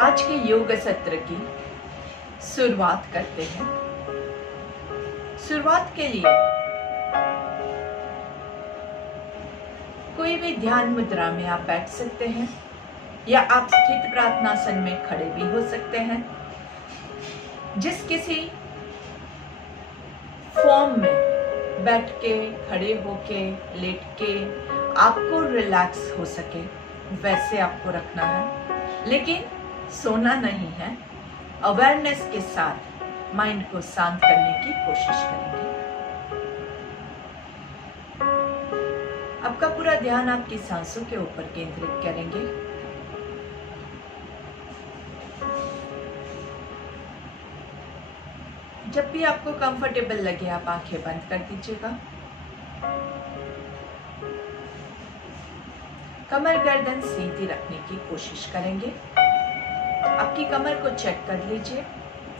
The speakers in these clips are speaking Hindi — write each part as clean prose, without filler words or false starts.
आज के योग सत्र की शुरुआत करते हैं। शुरुआत के लिए कोई भी ध्यान मुद्रा में आप बैठ सकते हैं या आप स्थित प्रार्थनासन में खड़े भी हो सकते हैं। जिस किसी फॉर्म में बैठ के, खड़े होके, लेट के आपको रिलैक्स हो सके वैसे आपको रखना है, लेकिन सोना नहीं है। अवेयरनेस के साथ माइंड को शांत करने की कोशिश करेंगे। आपका पूरा ध्यान आपकी सांसों के ऊपर केंद्रित करेंगे। जब भी आपको कंफर्टेबल लगे आप आंखें बंद कर दीजिएगा। कमर गर्दन सीधी रखने की कोशिश करेंगे। आपकी कमर को चेक कर लीजिए।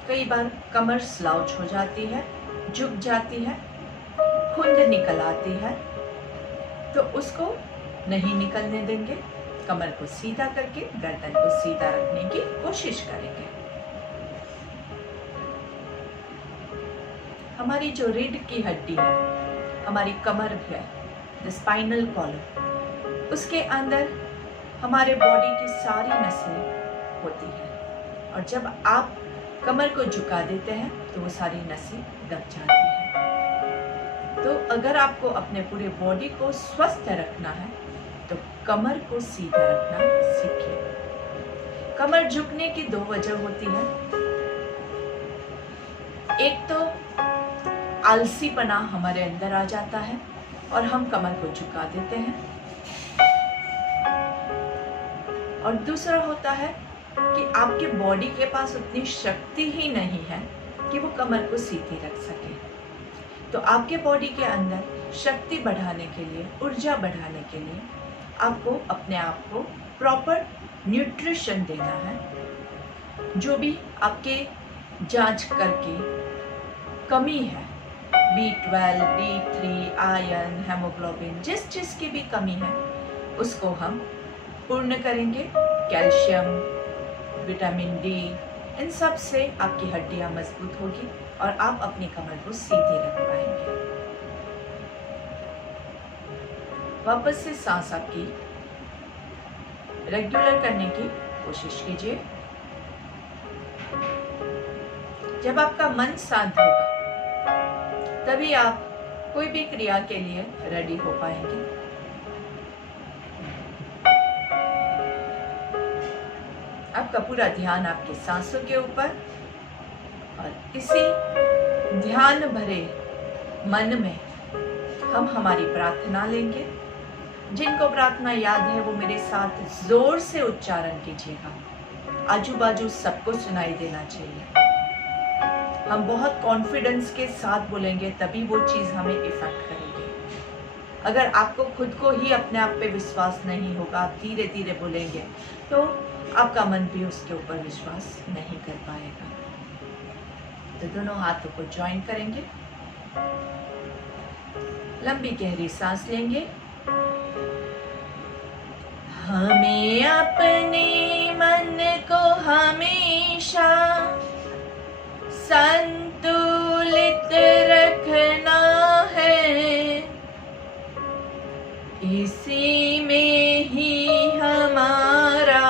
कई बार कमर स्लाउच हो जाती है, झुक जाती है, खुंद निकल आती है, तो उसको नहीं निकलने देंगे। कमर को सीधा करके गर्दन को सीधा रखने की कोशिश करेंगे। हमारी जो रीढ़ की हड्डी है, हमारी कमर है, द स्पाइनल कॉलम, उसके अंदर हमारे बॉडी की सारी नसें होती है, और जब आप कमर को झुका देते हैं तो वो सारी नसें दब जाती हैं। तो अगर आपको अपने पूरे बॉडी को स्वस्थ रखना है तो कमर को सीधा रखना सीखिए। कमर झुकने की दो वजह होती है। एक तो आलसीपना हमारे अंदर आ जाता है और हम कमर को झुका देते हैं, और दूसरा होता है कि आपके बॉडी के पास उतनी शक्ति ही नहीं है कि वो कमर को सीधी रख सके। तो आपके बॉडी के अंदर शक्ति बढ़ाने के लिए, ऊर्जा बढ़ाने के लिए आपको अपने आप को प्रॉपर न्यूट्रिशन देना है। जो भी आपके जांच करके कमी है, B12, D3, आयरन, हेमोग्लोबिन, जिस चीज़ की भी कमी है उसको हम पूर्ण करेंगे। कैल्शियम, विटामिन डी, इन सब से आपकी हड्डियां मजबूत होगी और आप अपनी कमर को सीधी रख पाएंगे। वापस से सांस आपकी रेगुलर करने की कोशिश कीजिए। जब आपका मन शांत होगा तभी आप कोई भी क्रिया के लिए रेडी हो पाएंगे। आपका पूरा ध्यान आपके सांसों के ऊपर, और इसी ध्यान भरे मन में हम हमारी प्रार्थना लेंगे। जिनको प्रार्थना याद है वो मेरे साथ जोर से उच्चारण कीजिएगा। आजू बाजू सबको सुनाई देना चाहिए। हम बहुत कॉन्फिडेंस के साथ बोलेंगे तभी वो चीज़ हमें इफेक्ट करेगी। अगर आपको खुद को ही अपने आप पे विश्वास नहीं होगा, आप धीरे धीरे बोलेंगे, तो आपका मन भी उसके ऊपर विश्वास नहीं कर पाएगा। तो दोनों हाथों को ज्वाइन करेंगे। लंबी गहरी सांस लेंगे। हमें अपने मन को हमेशा संतुलित रखना है। इसी में ही हमारा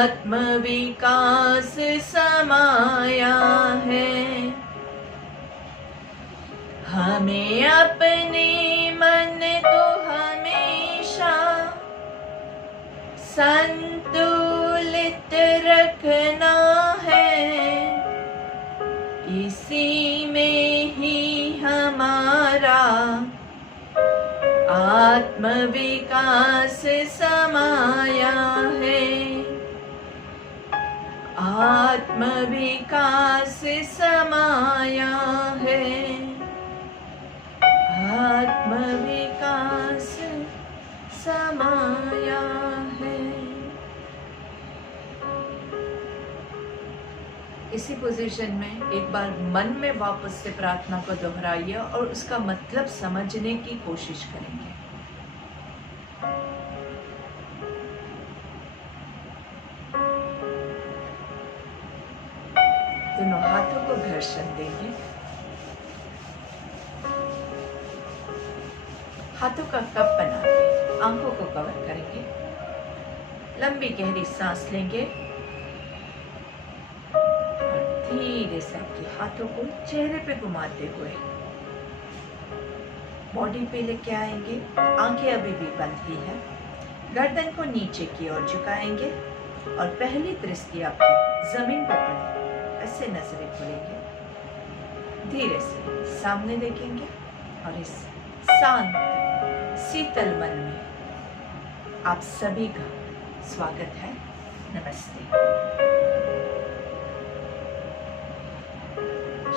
आत्मविकास समाया है। हमें अपने मन को हमेशा संतुलित रखना है। इसी में ही हमारा आत्मविकास समाया है। आत्मविकास समाया है। आत्मविकास समाया है। इसी पोजीशन में एक बार मन में वापस से प्रार्थना को दोहराइए और उसका मतलब समझने की कोशिश करेंगे। दर्शन देंगे। हाथों का कप बना के आंखों को कवर करेंगे। लंबी गहरी सांस लेंगे और धीरे से आपके हाथों को चेहरे पे घुमाते हुए बॉडी पे लेके आएंगे। आंखें अभी भी बंद ही है। गर्दन को नीचे की ओर झुकाएंगे और पहली दृष्टि आपकी जमीन पर पड़े ऐसे नजरें खोलेंगे। धीरे से सामने देखेंगे और इस शांत शीतल मन में आप सभी का स्वागत है। नमस्ते।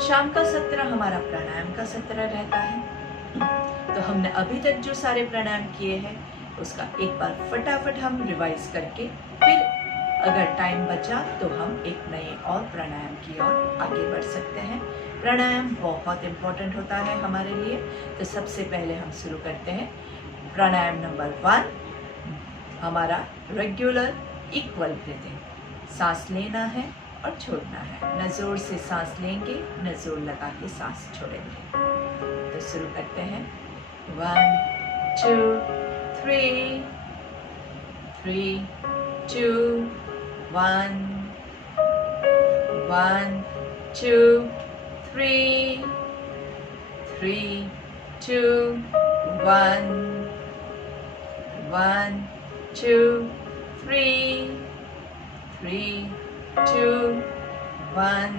शाम का सत्र हमारा प्राणायाम का सत्र रहता है। तो हमने अभी तक जो सारे प्राणायाम किए हैं उसका एक बार फटाफट हम रिवाइज करके फिर अगर टाइम बचा तो हम एक नए और प्राणायाम की ओर आगे बढ़ सकते हैं। प्राणायाम बहुत इम्पोर्टेंट होता है हमारे लिए। तो सबसे पहले हम शुरू करते हैं प्राणायाम नंबर 1, हमारा रेगुलर इक्वल ब्रीथिंग। सांस लेना है और छोड़ना है। न जोर से सांस लेंगे न जोर लगा के सांस छोड़ेंगे। तो शुरू करते हैं। 1 2 3 3 2 1 1 2 3 3 2 1 1 2 3 3 2 1।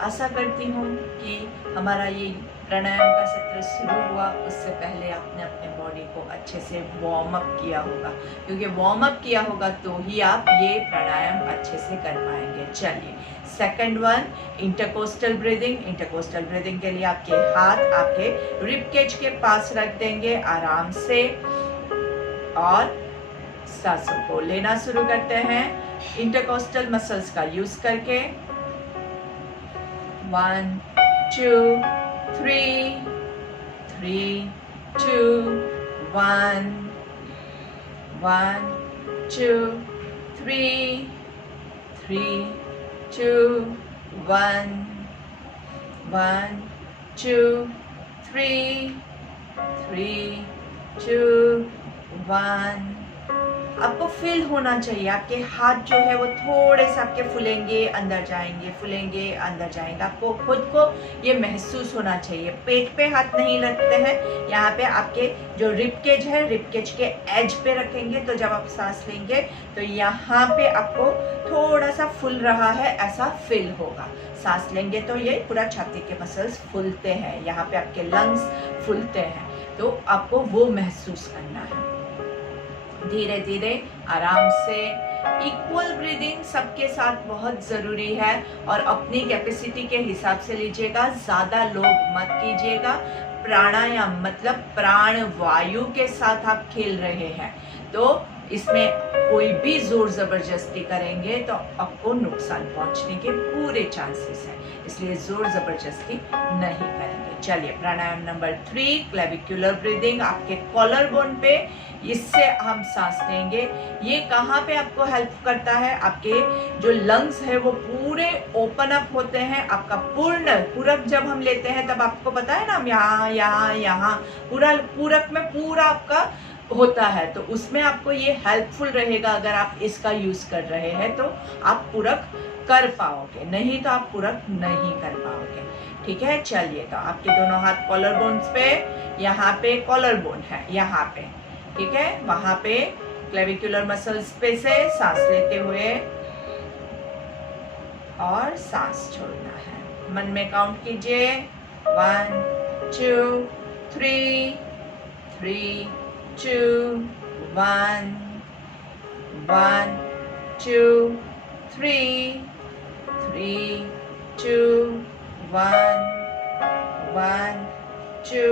आशा करती हूँ कि हमारा ये प्राणायाम का सत्र शुरू हुआ उससे पहले आपने अपने बॉडी को अच्छे से वार्म अप किया होगा, क्योंकि वार्म अप किया होगा तो ही आप ये प्राणायाम अच्छे से कर पाएंगे। चलिए second one, intercostal breathing. Intercostal breathing के लिए आपके हाथ आपके रिब केज के पास रख देंगे आराम से और सांसों को लेना शुरू करते हैं इंटरकोस्टल मसल्स का यूज करके। 1 2 3 3 2 1 1 2 3 3 2 1 1 2 3 3 2 1। आपको फील होना चाहिए आपके हाथ जो है वो थोड़े से आपके फूलेंगे अंदर जाएंगे, फूलेंगे अंदर जाएंगे। आपको खुद को ये महसूस होना चाहिए। पेट पे हाथ नहीं रखते हैं, यहाँ पे आपके जो रिब केज है रिब केज के एज पे रखेंगे। तो जब आप सांस लेंगे तो यहाँ पे आपको थोड़ा सा फूल रहा है ऐसा फील होगा। सांस लेंगे तो ये पूरा छाती के मसल्स फूलते हैं, यहाँ पे आपके लंग्स फूलते हैं, तो आपको वो महसूस करना है। धीरे धीरे आराम से इक्वल ब्रीदिंग सबके साथ बहुत ज़रूरी है और अपनी कैपेसिटी के हिसाब से लीजिएगा, ज़्यादा लोग मत कीजिएगा। प्राणायाम मतलब प्राण वायु के साथ आप खेल रहे हैं, तो इसमें कोई भी जोर ज़बरदस्ती करेंगे तो आपको नुकसान पहुंचने के पूरे चांसेस हैं, इसलिए जोर ज़बरदस्ती नहीं करेंगे। चलिए प्राणायाम नंबर 3, क्लेविकुलर ब्रीदिंग। आपके कॉलर बोन पे इससे हम सांस लेंगे। ये कहाँ पे आपको हेल्प करता है? आपके जो लंग्स है वो पूरे ओपन अप होते हैं। आपका पूरक जब हम लेते हैं तब आपको पता है ना, हम यहाँ पूरक में पूरा आपका होता है, तो उसमें आपको ये हेल्पफुल रहेगा। अगर आप इसका यूज कर रहे हैं तो आप पूरक कर पाओगे, नहीं तो आप पूरक नहीं कर पाओगे। ठीक है, चलिए तो आपके दोनों हाथ कॉलर बोन्स पे, यहाँ पे कॉलर बोन है यहाँ पे, ठीक है, वहां पे क्लेविकुलर मसल्स पे से सांस लेते हुए और सांस छोड़ना है। मन में काउंट कीजिए 1 2 3 3 2 1 1 2 3 3 2 1 1 2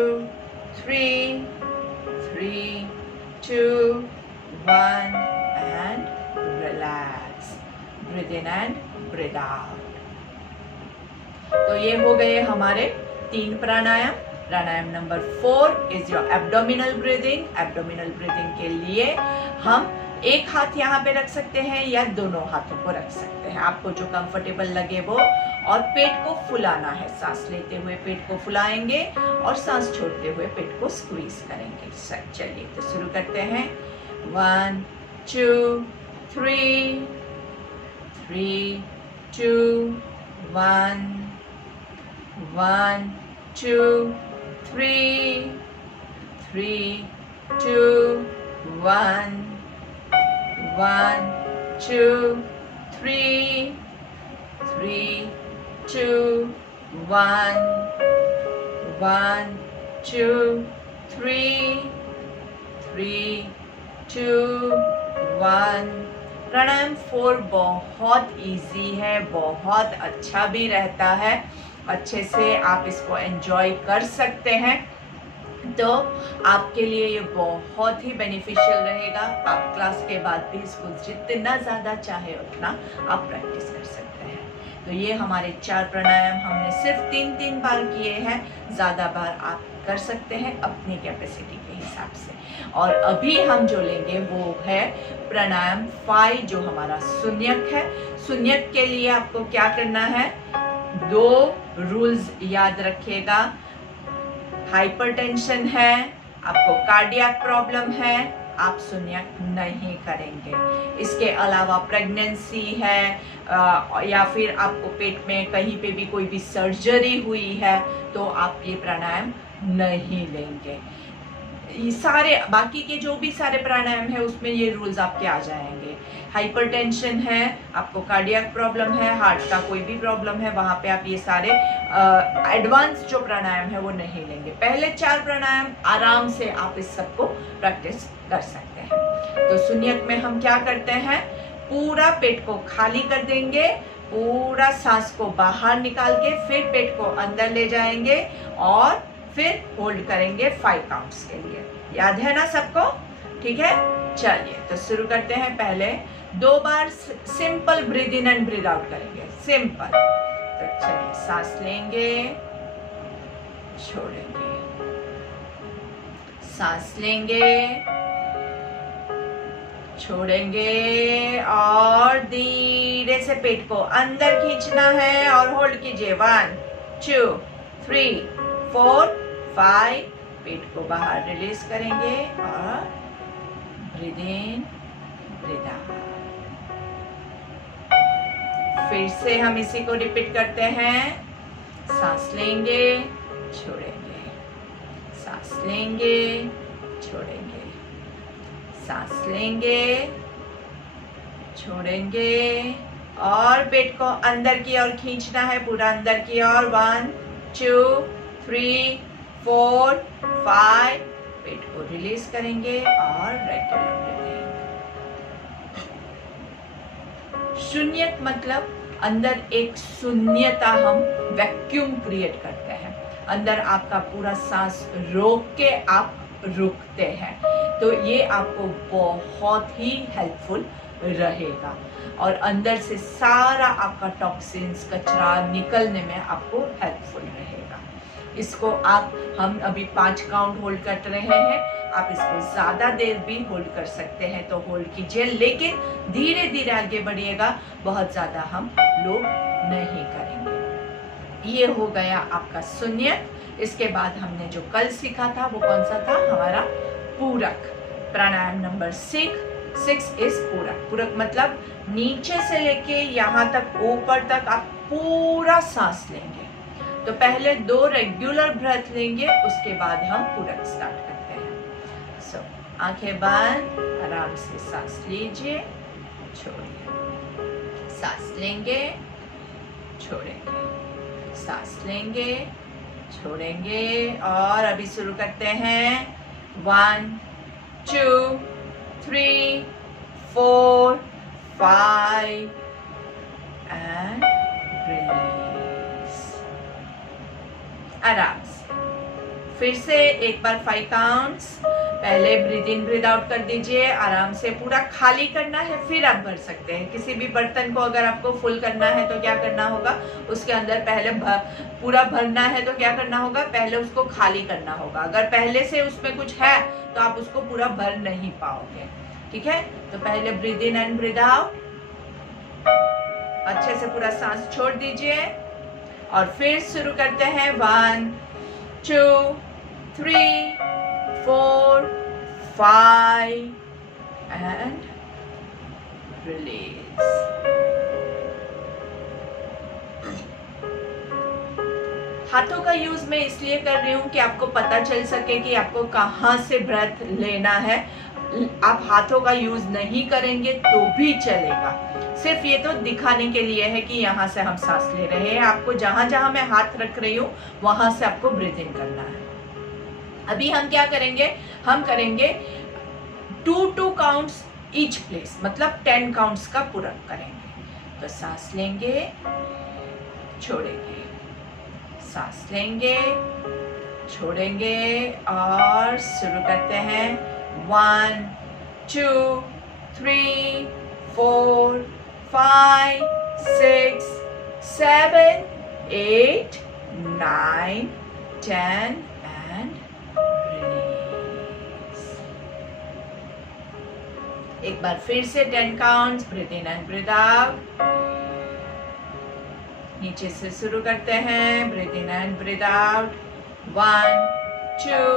3 3 2 1 and relax. Breathe in and breathe out. तो ये हो गए हमारे 3 प्राणायाम। प्राणायाम number 4 is your abdominal breathing. Abdominal breathing के लिए हम एक हाथ यहाँ पे रख सकते हैं या दोनों हाथों को रख सकते हैं, आपको जो कंफर्टेबल लगे वो। और पेट को फुलाना है, सांस लेते हुए पेट को फुलाएंगे और सांस छोड़ते हुए पेट को स्क्वीज करेंगे। चलिए तो शुरू करते हैं। 1 2 3 3 2 1 1 2 3 3 2 1 1 2 3 3 2 1 1 2 3 3 2 1। प्राणायाम 4 बहुत इजी है, बहुत अच्छा भी रहता है, अच्छे से आप इसको एंजॉय कर सकते हैं। तो आपके लिए ये बहुत ही बेनिफिशियल रहेगा। आप क्लास के बाद भी इसको जितना ज़्यादा चाहे उतना आप प्रैक्टिस कर सकते हैं। तो ये हमारे 4 प्राणायाम हमने सिर्फ 3-3 बार किए हैं, ज़्यादा बार आप कर सकते हैं अपनी कैपेसिटी के हिसाब से। और अभी हम जो लेंगे वो है प्राणायाम 5, जो हमारा शून्यक है। शून्यक के लिए आपको क्या करना है, 2 रूल्स याद रखिएगा। हाइपरटेंशन है, आपको कार्डियक प्रॉब्लम है, आप शून्यक नहीं करेंगे। इसके अलावा प्रेगनेंसी है या फिर आपको पेट में कहीं पे भी कोई भी सर्जरी हुई है तो आप ये प्राणायाम नहीं लेंगे। ये सारे बाकी के जो भी सारे प्राणायाम है उसमें ये रूल्स आपके आ जाएंगे। हाइपरटेंशन है, आपको कार्डियक प्रॉब्लम है, हार्ट का कोई भी प्रॉब्लम है, वहाँ पे आप ये सारे एडवांस जो प्राणायाम है वो नहीं लेंगे। पहले 4 प्राणायाम आराम से आप इस सबको प्रैक्टिस कर सकते हैं। तो शून्यक में हम क्या करते हैं, पूरा पेट को खाली कर देंगे, पूरा सांस को बाहर निकाल के फिर पेट को अंदर ले जाएंगे और फिर होल्ड करेंगे 5 काउंट्स के लिए। याद है ना सबको? ठीक है, चलिए तो शुरू करते हैं। पहले 2 बार simple breathe in and breathe out करेंगे, सिंपल। तो चलिए, सांस लेंगे, छोड़ेंगे, सांस लेंगे, छोड़ेंगे और धीरे से पेट को अंदर खींचना है और होल्ड कीजिए। 1 2 3 4 5। पेट को बाहर रिलीज करेंगे और ब्रीद इन ब्रीद आउट। फिर से हम इसी को रिपीट करते हैं। सांस लेंगे, छोड़ेंगे, सांस लेंगे, छोड़ेंगे, सांस लेंगे, छोड़ेंगे और पेट को अंदर की ओर खींचना है, पूरा अंदर की ओर। 1 2 3 4 5। पेट को रिलीज करेंगे और रेगुलर ब्रीथिंग। शून्यक मतलब अंदर एक शून्यता, हम वैक्यूम क्रिएट करते हैं अंदर, आपका पूरा सांस रोक के आप रुकते हैं। तो ये आपको बहुत ही हेल्पफुल रहेगा और अंदर से सारा आपका टॉक्सिन्स, कचरा निकलने में आपको हेल्पफुल रहेगा। इसको हम अभी 5 काउंट होल्ड कर रहे हैं, आप इसको ज्यादा देर भी होल्ड कर सकते हैं तो होल्ड कीजिए, लेकिन धीरे धीरे आगे बढ़िएगा, बहुत ज्यादा हम लोग नहीं करेंगे। ये हो गया आपका शून्यक। इसके बाद हमने जो कल सीखा था वो कौन सा था, हमारा पूरक। प्राणायाम नंबर 6 इज पूरक। पूरक मतलब नीचे से लेके यहाँ तक ऊपर तक आप पूरा सांस लेंगे। तो पहले 2 रेगुलर ब्रेथ लेंगे, उसके बाद हम पूरक स्टार्ट करते हैं। सो आंखें बंद, आराम से सांस लीजिए, छोड़िए, सांस लेंगे, छोड़ेंगे, सांस लेंगे, छोड़ेंगे और अभी शुरू करते हैं। 1 2 3 4 5 एंड रिलीज। आराम से फिर से एक बार 5 काउंट्स। पहले ब्रीद इन ब्रीद आउट कर दीजिए, आराम से पूरा खाली करना है, फिर आप भर सकते हैं। किसी भी बर्तन को अगर आपको फुल करना है तो क्या करना होगा, उसके अंदर पहले पूरा भरना है तो क्या करना होगा, पहले उसको खाली करना होगा। अगर पहले से उसमें कुछ है तो आप उसको पूरा भर नहीं पाओगे। ठीक है, तो पहले breathe in and breathe out, अच्छे से पूरा सांस छोड़ दीजिए और फिर शुरू करते हैं 1 2 3 4 5 एंड रिलीज। हाथों का यूज मैं इसलिए कर रही हूँ कि आपको पता चल सके कि आपको कहाँ से ब्रेथ लेना है। आप हाथों का यूज नहीं करेंगे तो भी चलेगा, सिर्फ ये तो दिखाने के लिए है कि यहाँ से हम सांस ले रहे हैं। आपको जहां जहां मैं हाथ रख रही हूँ वहां से आपको ब्रीथ इन करना है। अभी हम क्या करेंगे, हम करेंगे 2 काउंट्स ईच प्लेस, मतलब 10 काउंट्स का पूरा करेंगे। तो सांस लेंगे, छोड़ेंगे, सांस लेंगे, छोड़ेंगे और शुरू करते हैं 1 2 3 4 5 6 7 8 9 10 एंड रिलीज। एक बार फिर से 10 counts, breathe in and breathe out. नीचे से शुरू करते हैं, breathe in and breathe out 1 2